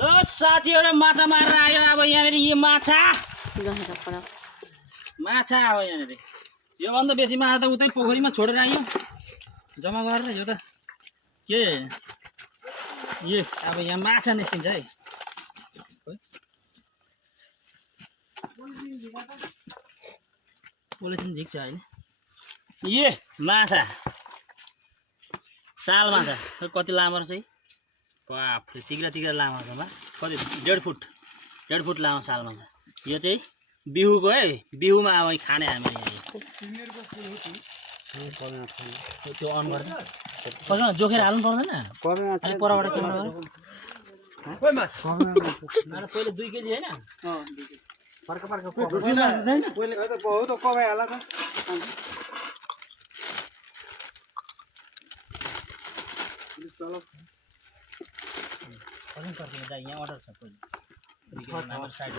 ल साथीहरु माछा मारेर आयो अब यहाँनेर यो माछा माछा अब यहाँनेर योभन्दा बेसी माछा त उतै पोखरीमा छोडेर आयो जम्मा गरेर यो त के यो अब यहाँ माछा निस्किन्छ है पोलिथिन झिक्छ हैन ये माछा साल माछा कति लामो रहेछ बाफ तिग्रा तिग्रा लामो छ बा कति 1.5 फुट लामो साल माछा यो चाहिँ बिहुको है बिहुमा अब खाने हामी त्यो अन गर्छ कसमा जोखेर हाल्नु पर्दैन अनि परबाट क्यामेरा कोही माछा पहिले 2 केजी हैन फर्क फर्क ठुलो माछा छैन पहिले त बहुत कमाइ हाला त चलो यहाँ अर्डर छ पहिले साइड